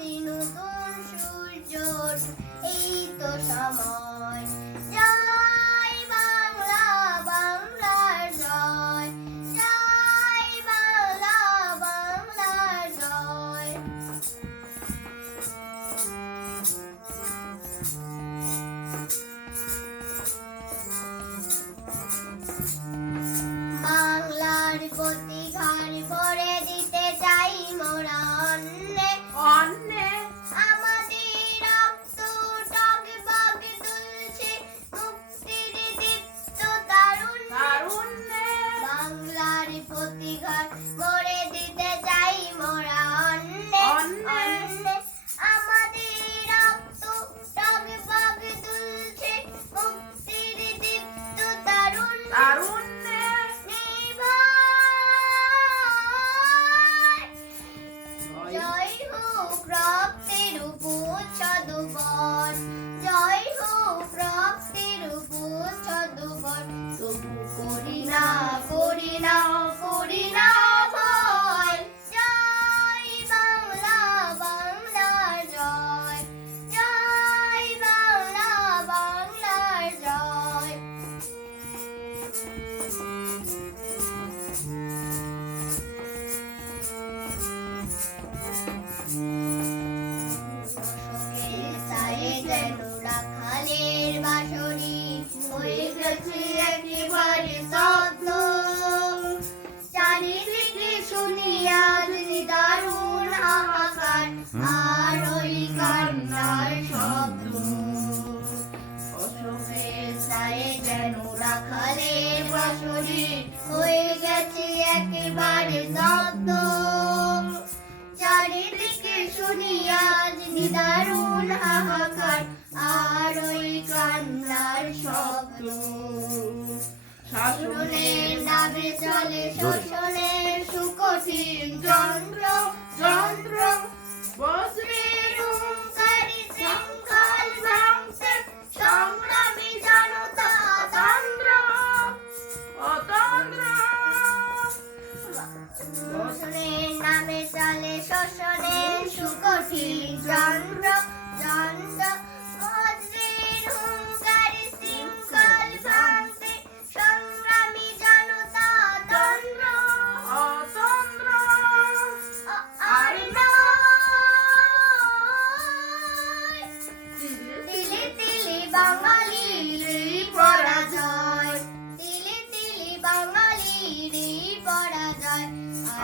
প্রতি নতুন সূর্য এই তো সময়। চারিদিকে শুনি নিদারুণ হাহাকার আর ওই কান্নার শব্দ। শাসনের দাবি চলে যন্ত্র যন্ত্র। সংগ্রামী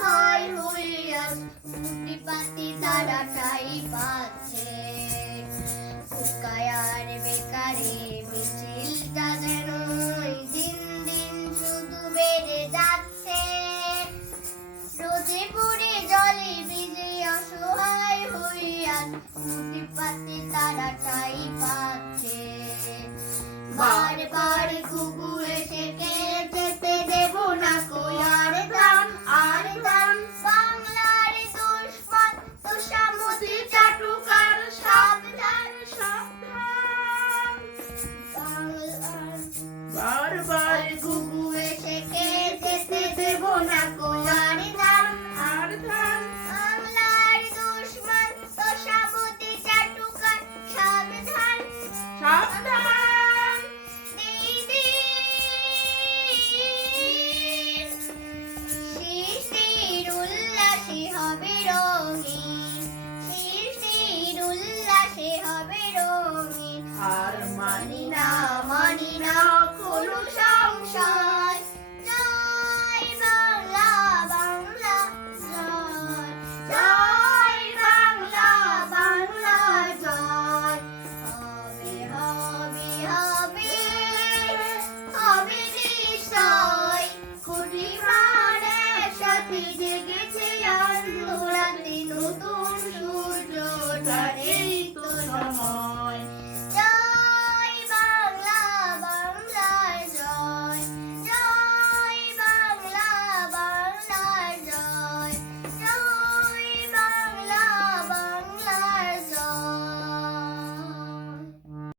হয় হুলিয়াস তারা ঠাই পাচ্ছে। কুকায়ার বেকারে মিছিলটা শুধু বেড়ে যাচ্ছে। রোজে জলে ভিজে অসহায় হইয়াস ফুটিপাতি তারা পাচ্ছে। বারবার কুকুরে